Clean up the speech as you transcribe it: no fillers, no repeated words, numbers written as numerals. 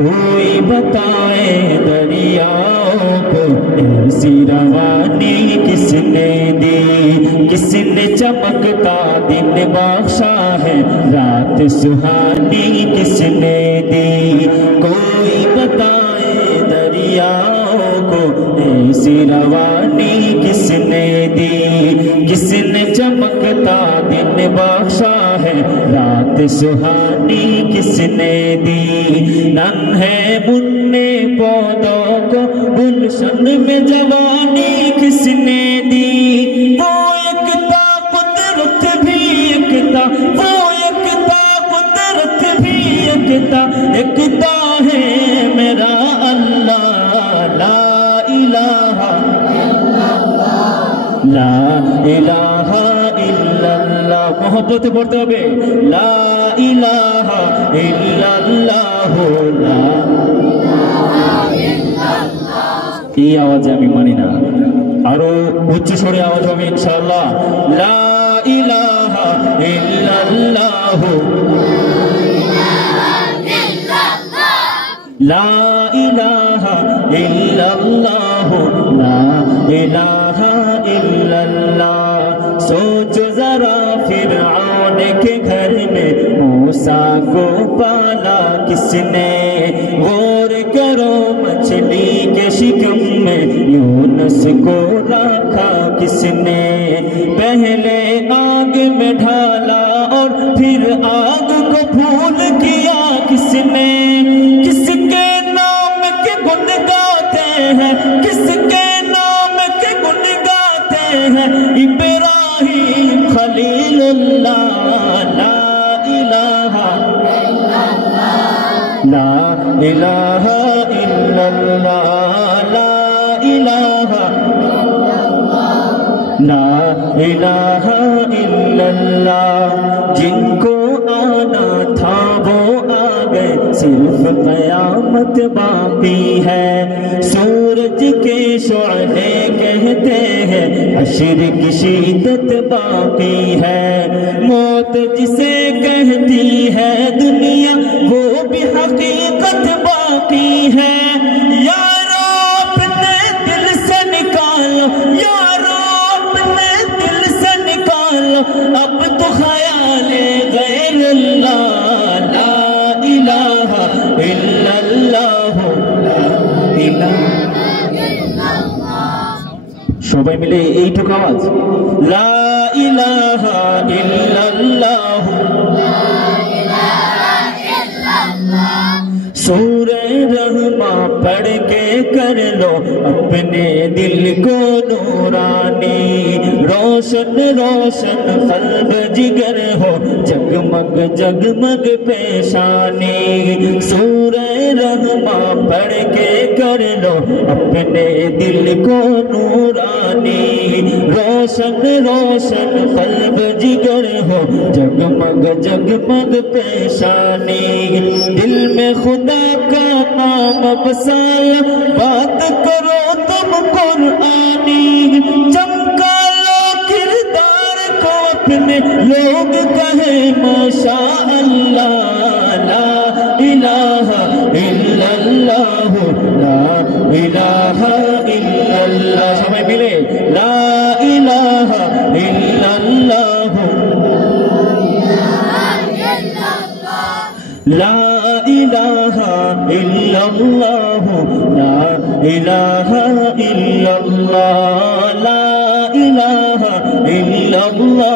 کوئی بتائے دریاؤں کو ایسی روانی کس نے دی، کس نے چمکتا دن بخشا ہے، رات سہانی کس نے دی۔ کوئی بتائے دریاؤں کو ایسی روانی کس نے دی، کس نے چمکتا دن بخشا ہے، رات سہانی کس نے دی۔ ننھے مننے پودوں کو گلشن میں جوانی کس نے دی، وہ یکتا قدرت بھی یکتا، وہ یکتا قدرت بھی یکتا، یکتا ہے میرا اللہ۔ لا الہ لا الہ الا اللہ، محبت پڑھتے ہوئے لا الہ الا اللہ، لا এই আওয়াজে আমি মানি না, আরো উচ্চ স্বরে আওয়াজ হবে ইনশাআল্লাহ। লা ইলাহা ইল্লাল্লাহ, লা ইলাহা ইল্লাল্লাহ, লা ইলাহা ইল্লাল্লাহ۔ सोचो जरा फिरऔन के घर में मूसा को पाला किसने, गौर करो मछली के शिकम में यूनुस को रखा किसने। पहले आग में ढाला और फिर आग को फूल किया किसने। किसके नाम के गुण गाते हैं, किसके नाम के गुण गाते हैं, इब्राहिम खलीलुल्लाह। ला इलाहा ला इलाहा इल्लल्लाह, ला इलाहा ला इलाहा इल्लल्लाह। जिनको आना था वो आ गए, सिर्फ क़यामत बाकी है। सूरज के शोले कहते हैं हश्र की शिद्दत बाकी है। मौत जिसे कहती है दुनिया वो भी हकीकत बाकी है। यारो अपने दिल से निकालो, यारो अपने दिल से निकालो अब तो ख़याले गैरुल्लाह। ला इलाहा इल्लल्लाह, ला इलाहा সবাই মিলে এইটুকু আওয়াজ, লা ইলাহা ইল্লাল্লাহ, লা ইলাহা ইল্লাল্লাহ। सूरे रहमा पढ़ के कर लो अपने दिल को नूरानी, रोशन रोशन क़ल्ब जिगर हो जगमग जगमग पेशानी। सूरे रहमा पढ़ के कर लो अपने दिल को नूरानी, रोशन रोशन क़ल्ब जिगर हो जगमग जगमग पेशानी। दिल में खुदा का नाम बसाया, बात करो तुम कुरआनी। चमका लो किरदार को अपने, लोग कहे माशा अल्लाह। ला इलाहा इल्लल्लाह, ला इलाहा इल्लल्लाह। সবাই মিলে লা ইলাহা ইল্লাল্লাহ, লা ইলাহা ইল্লাল্লাহ, লা ইলাহা ইল্লাল্লাহ, লা ইলাহা ইল্লাল্লাহ।